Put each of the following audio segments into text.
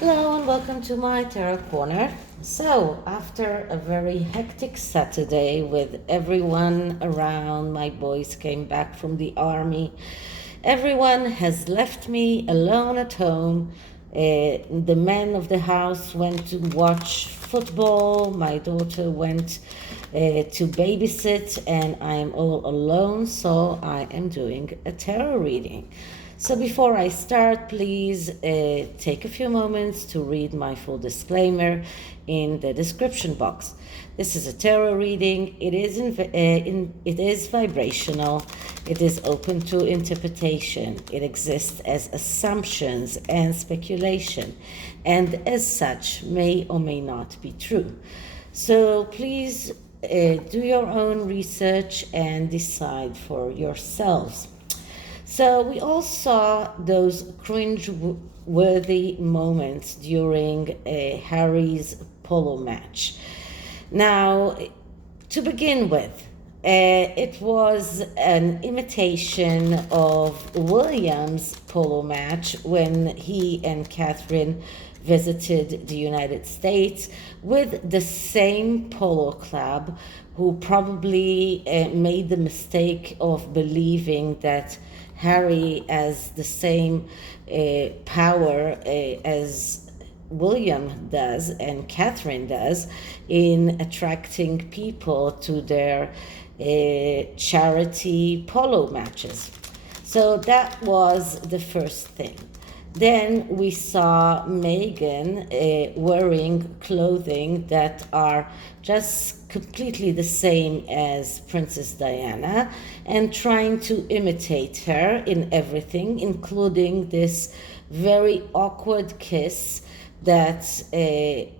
Hello and welcome to my Tarot Corner. So, after a very hectic Saturday with everyone around, my boys came back from the army. Everyone has left me alone at home. The men of the house went to watch football. My daughter went to babysit, and I'm all alone, so I am doing a tarot reading. So before I start, please take a few moments to read my full disclaimer in the description box. This is a tarot reading. It is vibrational. It is open to interpretation. It exists as assumptions and speculation, and as such may or may not be true. So please do your own research and decide for yourselves. So we all saw those cringe-worthy moments during Harry's polo match. Now, to begin with, it was an imitation of William's polo match when he and Catherine visited the United States with the same polo club, who probably made the mistake of believing that Harry has the same power as William does and Catherine does in attracting people to their charity polo matches. So that was the first thing. Then we saw Meghan wearing clothing that are just completely the same as Princess Diana and trying to imitate her in everything, including this very awkward kiss that in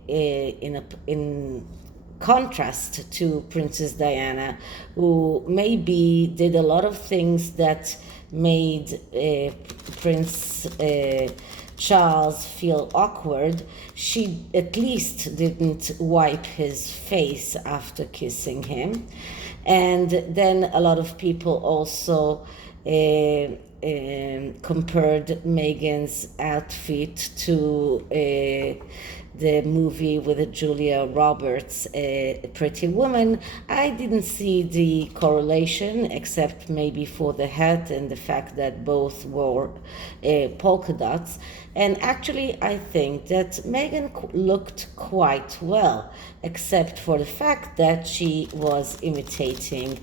contrast to Princess Diana, who maybe did a lot of things that made Prince Charles feel awkward. She at least didn't wipe his face after kissing him. And then a lot of people also compared Meghan's outfit to the movie with Julia Roberts, Pretty Woman. I didn't see the correlation, except maybe for the hat and the fact that both wore polka dots. And actually, I think that Meghan looked quite well, except for the fact that she was imitating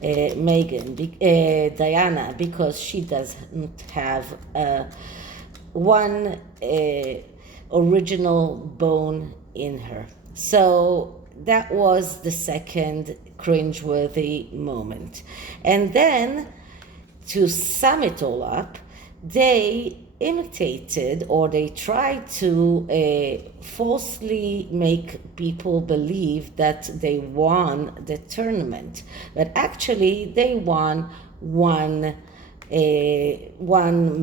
Diana, because she doesn't have one original bone in her. So that was the second cringeworthy moment. And then, to sum it all up, they imitated, or they tried to falsely make people believe that they won the tournament, but actually they won one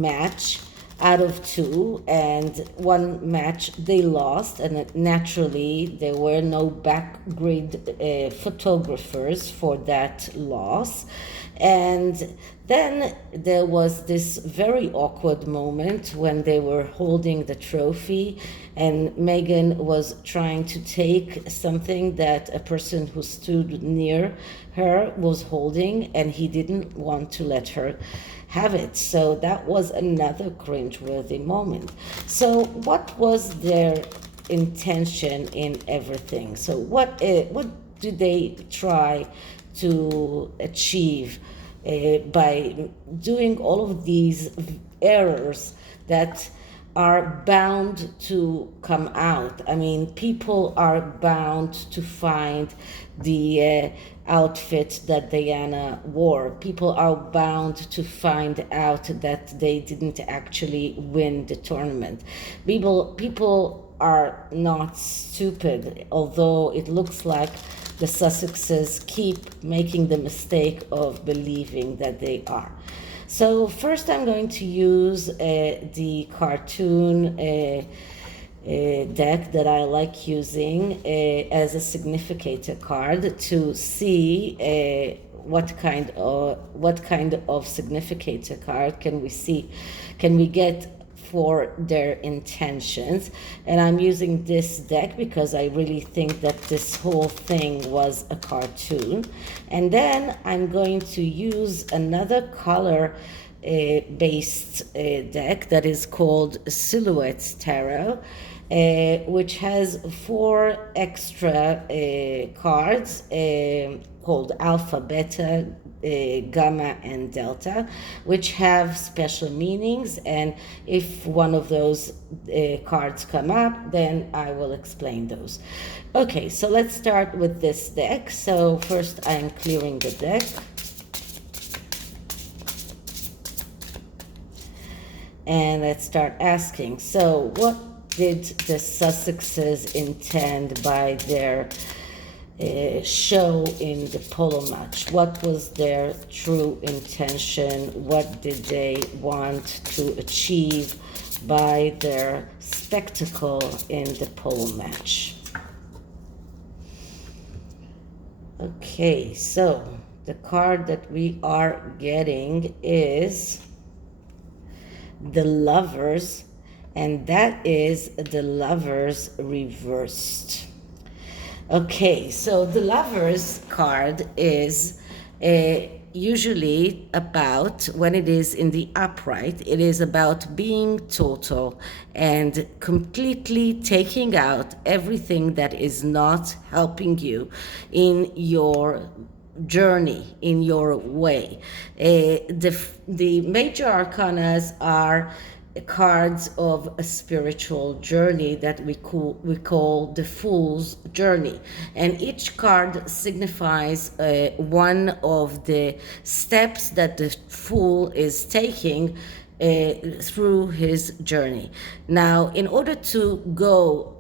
match out of two, and one match they lost, and naturally there were no backgrid photographers for that loss. And then there was this very awkward moment when they were holding the trophy, and Meghan was trying to take something that a person who stood near her was holding, and he didn't want to let her have it. So that was another cringeworthy moment. So what was their intention in everything? So what did they try to achieve by doing all of these errors that are bound to come out? I mean, people are bound to find the outfit that Diana wore. People are bound to find out that they didn't actually win the tournament. People are not stupid, although it looks like the Sussexes keep making the mistake of believing that they are. So first I'm going to use the cartoon deck that I like using as a significator card to see what kind of significator card can we get for their intentions. And I'm using this deck because I really think that this whole thing was a cartoon. And then I'm going to use another color based deck that is called Silhouettes Tarot, which has 4 extra cards called Alpha, Beta, Gamma, and Delta, which have special meanings. And if one of those cards come up, then I will explain those. Okay, so let's start with this deck. So first I'm clearing the deck. And let's start asking, so what did the Sussexes intend by their show in the polo match? What was their true intention? What did they want to achieve by their spectacle in the polo match? Okay, so the card that we are getting is the Lovers, and that is the Lovers reversed. Okay, so the Lovers card is usually about, when it is in the upright, it is about being total and completely taking out everything that is not helping you in your journey, in your way. The major arcanas are cards of a spiritual journey that we call the Fool's Journey, and each card signifies one of the steps that the Fool is taking through his journey. Now, in order to go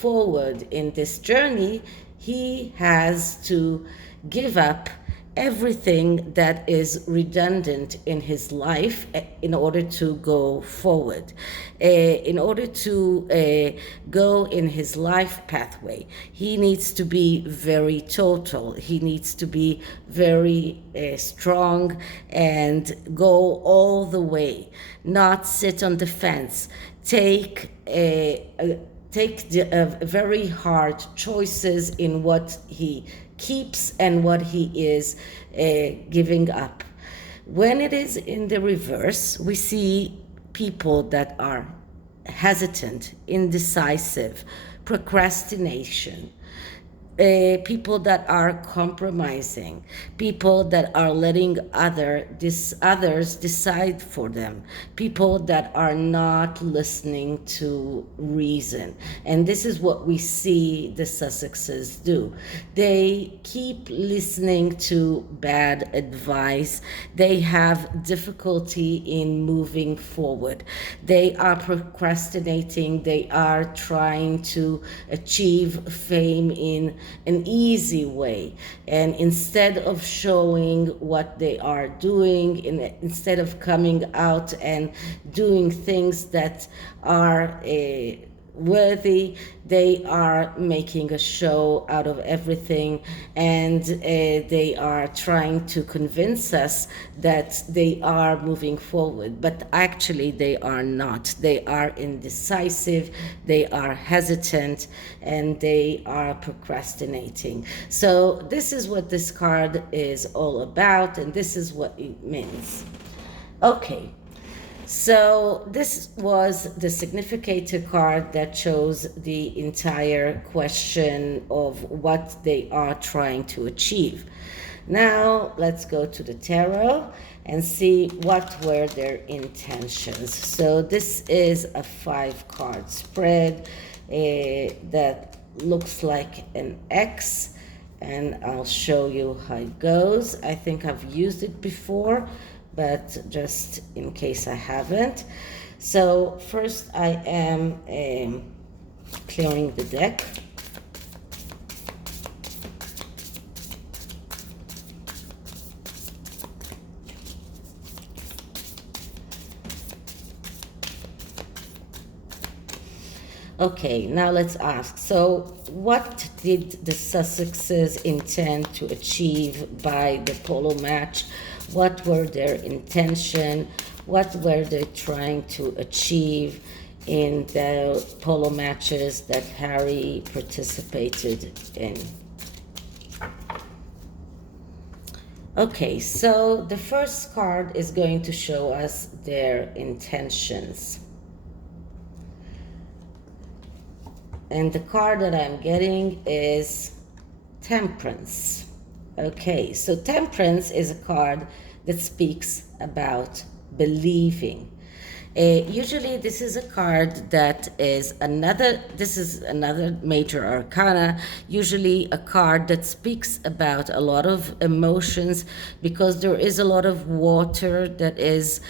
forward in this journey, he has to give up everything that is redundant in his life in order to go forward. In order to go in his life pathway, he needs to be very total. He needs to be very strong and go all the way, not sit on the fence. Take very hard choices in what he keeps and what he is giving up. When it is in the reverse, we see people that are hesitant, indecisive, procrastination, people that are compromising, people that are letting others decide for them, people that are not listening to reason. And this is what we see the Sussexes do. They keep listening to bad advice. They have difficulty in moving forward. They are procrastinating. They are trying to achieve fame in an easy way, and instead of showing what they are doing, instead of coming out and doing things that are worthy, they are making a show out of everything, and they are trying to convince us that they are moving forward, but actually they are not. They are indecisive, they are hesitant, and they are procrastinating. So this is what this card is all about, and this is what it means. Okay. So this was the significator card that shows the entire question of what they are trying to achieve. Now let's go to the tarot and see what were their intentions. So this is a 5-card spread that looks like an X, and I'll show you how it goes. I think I've used it before, but just in case I haven't. So first I am clearing the deck. Okay, now let's ask, so what did the Sussexes intend to achieve by the polo match? What were their intention? What were they trying to achieve in the polo matches that Harry participated in? Okay, so the first card is going to show us their intentions. And the card that I'm getting is Temperance. Okay, so Temperance is a card that speaks about believing. Usually this is a card that is this is another major arcana, usually a card that speaks about a lot of emotions, because there is a lot of water that is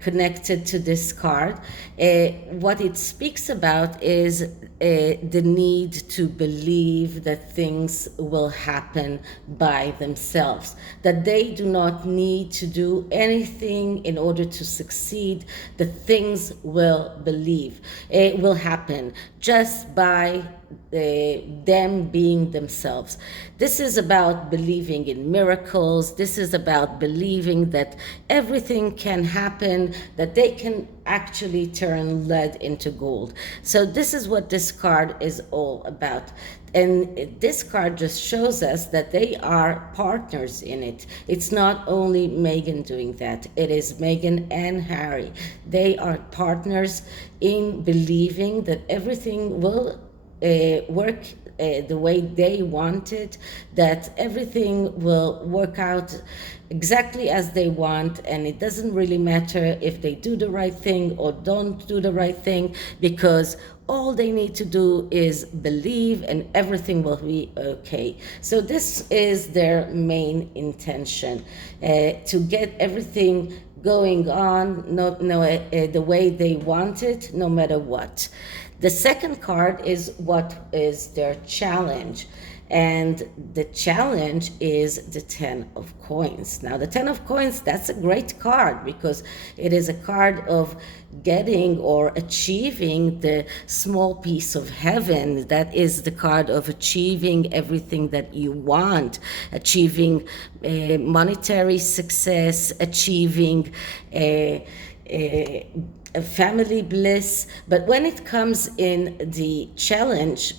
connected to this card. What it speaks about is the need to believe that things will happen by themselves, that they do not need to do anything in order to succeed, that things will happen just by them being themselves. This is about believing in miracles. This is about believing that everything can happen, that they can actually turn lead into gold. So this is what this card is all about. And this card just shows us that they are partners in it. It's not only Meghan doing that. It is Meghan and Harry. They are partners in believing that everything will work the way they want it, that everything will work out exactly as they want, and it doesn't really matter if they do the right thing or don't do the right thing, because all they need to do is believe and everything will be okay. So this is their main intention, to get everything going on the way they want it, no matter what. The second card is what is their challenge. And the challenge is the 10 of coins. Now, the 10 of coins, that's a great card because it is a card of getting or achieving the small piece of heaven. That is the card of achieving everything that you want, achieving monetary success, achieving a family bliss. But when it comes in the challenge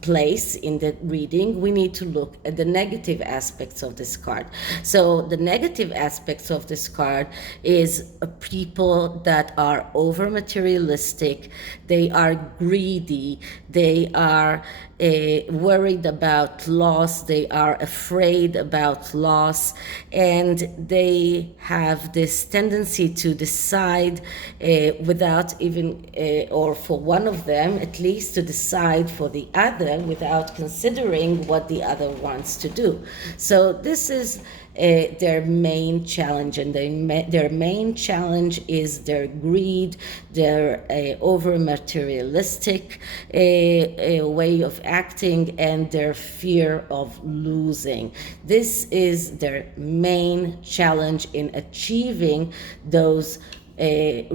place in the reading, we need to look at the negative aspects of this card. So the negative aspects of this card is people that are over materialistic, they are greedy, they are worried about loss, they are afraid about loss, and they have this tendency to decide without even, or for one of them at least, to decide for the other without considering what the other wants to do. So this is their main challenge, and their main challenge is their greed, their over materialistic way of acting, and their fear of losing. This is their main challenge in achieving those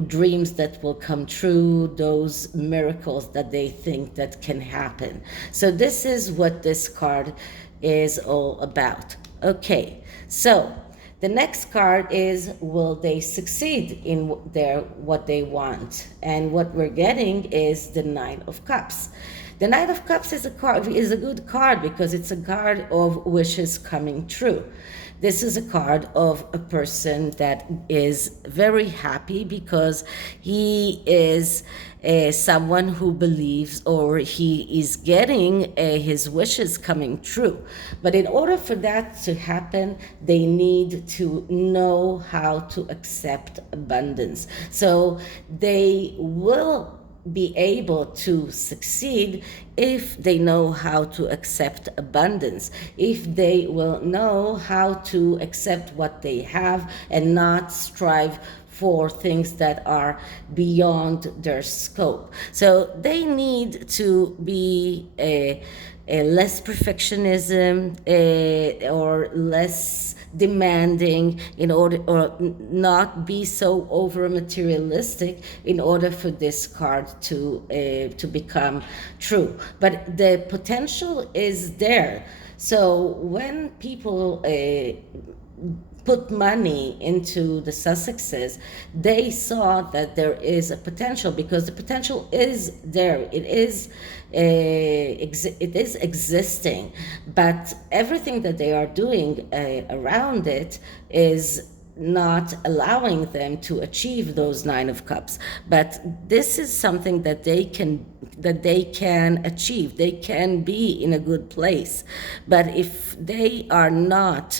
dreams that will come true, those miracles that they think that can happen. So this is what this card is all about. Okay, so the next card is, will they succeed in what they want? And what we're getting is the Knight of Cups. The Knight of Cups is a good card because it's a card of wishes coming true. This is a card of a person that is very happy because he is someone who believes, or he is getting his wishes coming true. But in order for that to happen, they need to know how to accept abundance. So they will be able to succeed if they know how to accept abundance, if they will know how to accept what they have and not strive for things that are beyond their scope. So they need to be less perfectionism or less demanding in order, or not be so over materialistic in order for this card to become true. But the potential is there. So when people put money into the Sussexes, they saw that there is a potential, because the potential is there. It is existing, but everything that they are doing around it is not allowing them to achieve those 9 of cups. But this is something that they can achieve. They can be in a good place. But if they are not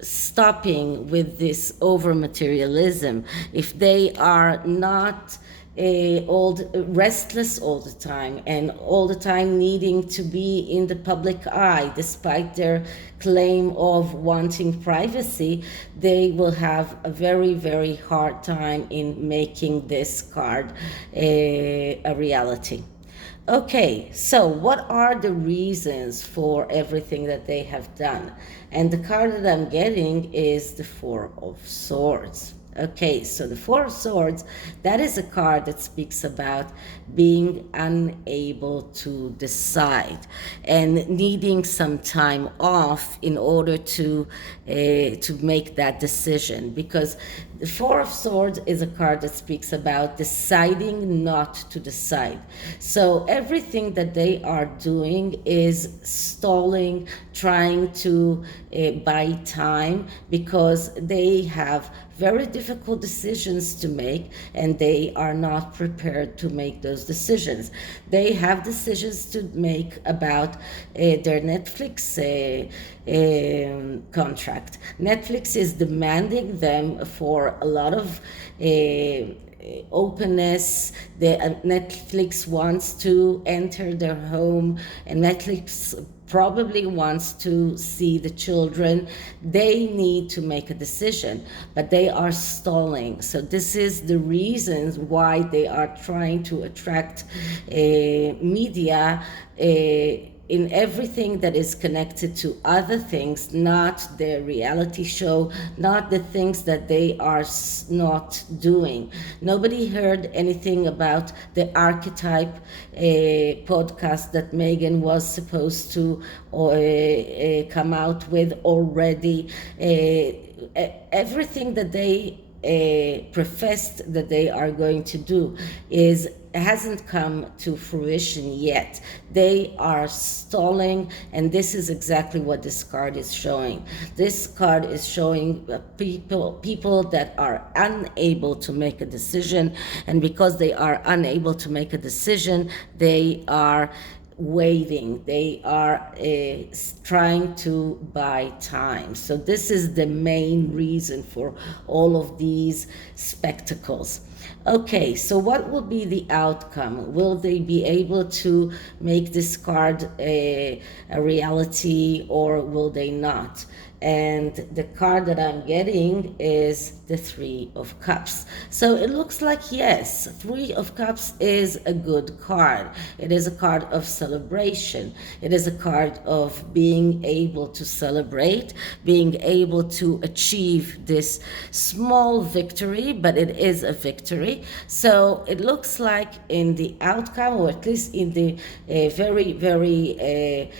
stopping with this over materialism, if they are not restless all the time, and all the time needing to be in the public eye despite their claim of wanting privacy, they will have a very, very hard time in making this card a reality. Okay, so what are the reasons for everything that they have done? And the card that I'm getting is the Four of Swords. Okay, so the Four of Swords, that is a card that speaks about being unable to decide and needing some time off in order to make that decision. Because the Four of Swords is a card that speaks about deciding not to decide. So everything that they are doing is stalling, trying to buy time, because they have very difficult decisions to make, and they are not prepared to make those decisions. They have decisions to make about their Netflix contract. Netflix is demanding them for a lot of openness. Netflix wants to enter their home, and Netflix probably wants to see the children. They need to make a decision, but they are stalling. So this is the reasons why they are trying to attract media in everything that is connected to other things, not their reality show, not the things that they are not doing. Nobody heard anything about the archetype podcast that Meghan was supposed to come out with already. Everything that they professed that they are going to do hasn't come to fruition yet. They are stalling, and this is exactly what this card is showing. This card is showing people that are unable to make a decision, and because they are unable to make a decision, they are waiting. They are trying to buy time. So this is the main reason for all of these spectacles. Okay, so what will be the outcome? Will they be able to make this card a reality, or will they not? And the card that I'm getting is the Three of Cups. So it looks like, yes, Three of Cups is a good card. It is a card of celebration. It is a card of being able to celebrate, being able to achieve this small victory, but it is a victory. So it looks like in the outcome, or at least in the very, very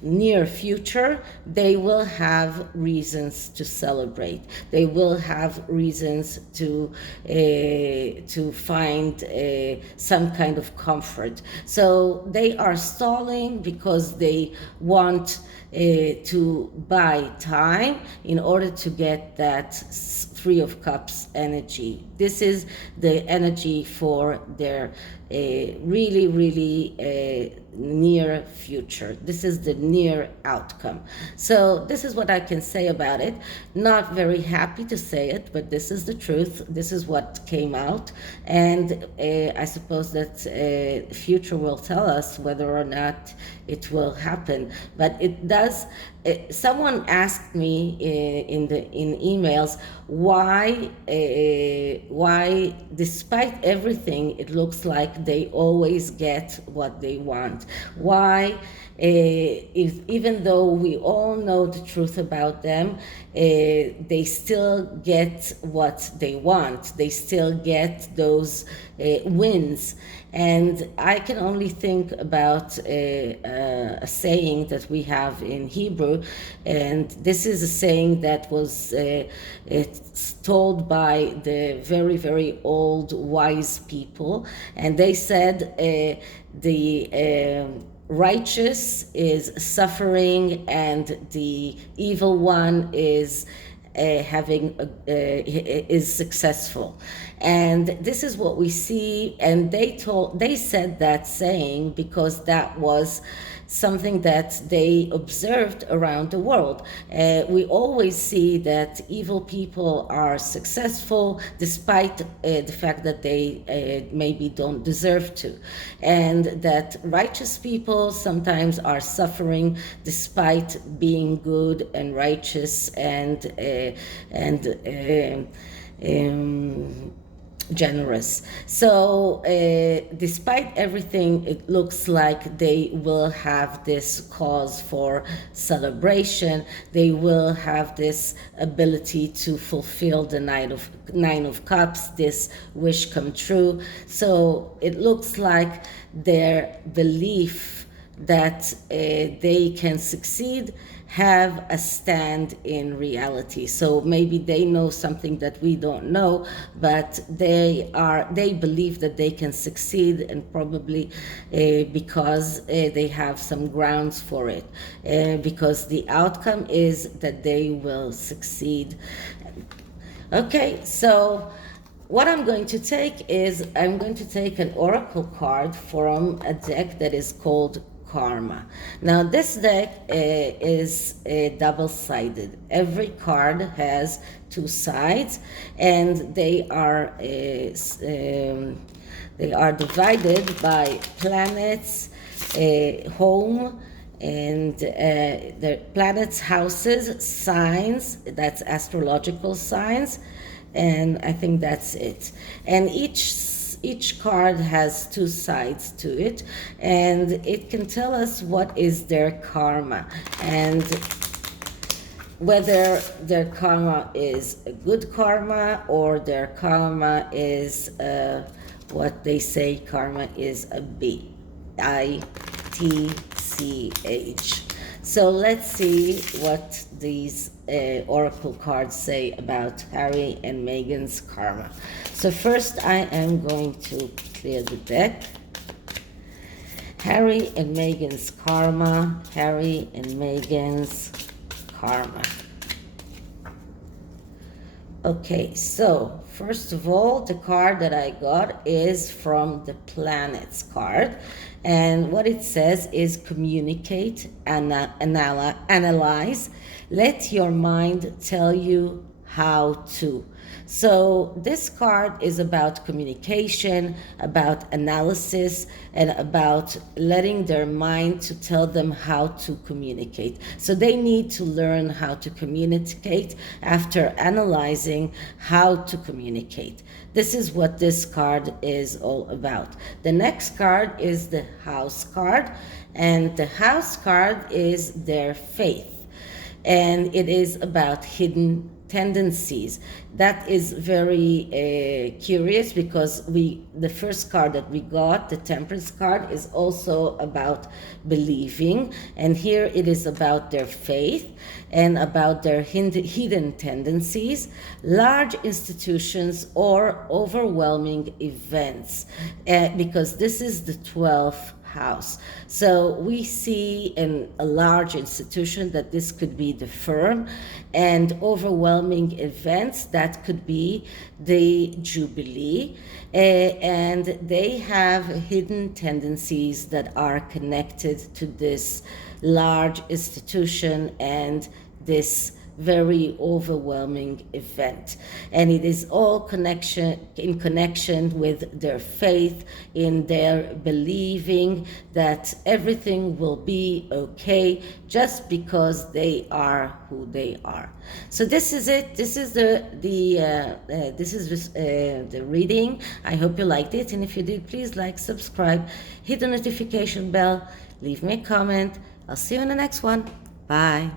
near future, they will have reasons to celebrate. They will have reasons to find some kind of comfort. So they are stalling because they want to buy time in order to get that Three of Cups energy. This is the energy for their really, really near future. This is the near outcome. So this is what I can say about it. Not very happy to say it, but this is the truth. This is what came out, and I suppose that future will tell us whether or not it will happen. But it does. Someone asked me in emails, why despite everything, it looks like they always get what they want. Why, even though we all know the truth about them, they still get what they want. They still get those wins. And I can only think about a saying that we have in Hebrew, and this is a saying that was it's told by the very, very old wise people, and they said the righteous is suffering and the evil one is is successful. And this is what we see, and they said that saying because that was something that they observed around the world. We always see that evil people are successful despite the fact that they maybe don't deserve to, and that righteous people sometimes are suffering despite being good and righteous and generous. So despite everything, it looks like they will have this cause for celebration. They will have this ability to fulfill the Nine of Cups, this wish come true. So it looks like their belief that they can succeed have a stand in reality. So maybe they know something that we don't know, but they believe that they can succeed, and probably because they have some grounds for it, because the outcome is that they will succeed. Okay, so what I'm going to take is I'm going to take an oracle card from a deck that is called Karma. Now this deck is double-sided. Every card has two sides, and they are divided by planets, home, and the planets, houses, signs, that's astrological signs, and I think that's it. And each card has two sides to it, and it can tell us what is their karma and whether their karma is a good karma or their karma is what they say karma is a bitch. So let's see what these oracle cards say about Harry and Meghan's karma. So first I am going to clear the deck. Harry and Meghan's karma. Harry and Meghan's karma. Okay, so first of all, the card that I got is from the planets card. And what it says is communicate, analyze, let your mind tell you how to. So this card is about communication, about analysis, and about letting their mind to tell them how to communicate. So they need to learn how to communicate after analyzing how to communicate. This is what this card is all about. The next card is the house card, and the house card is their faith, and it is about hidden tendencies. That is very curious, because the first card that we got, the Temperance card, is also about believing, and here it is about their faith and about their hidden tendencies, large institutions, or overwhelming events, because this is the 12th house. So we see in a large institution that this could be the firm, and overwhelming events that could be the Jubilee, and they have hidden tendencies that are connected to this large institution and this very overwhelming event. And it is all in connection with their faith, in their believing that everything will be okay just because they are who they are. So this is it. This is the reading. I hope you liked it, and if you did, please like, subscribe, hit the notification bell, leave me a comment. I'll see you in the next one. Bye.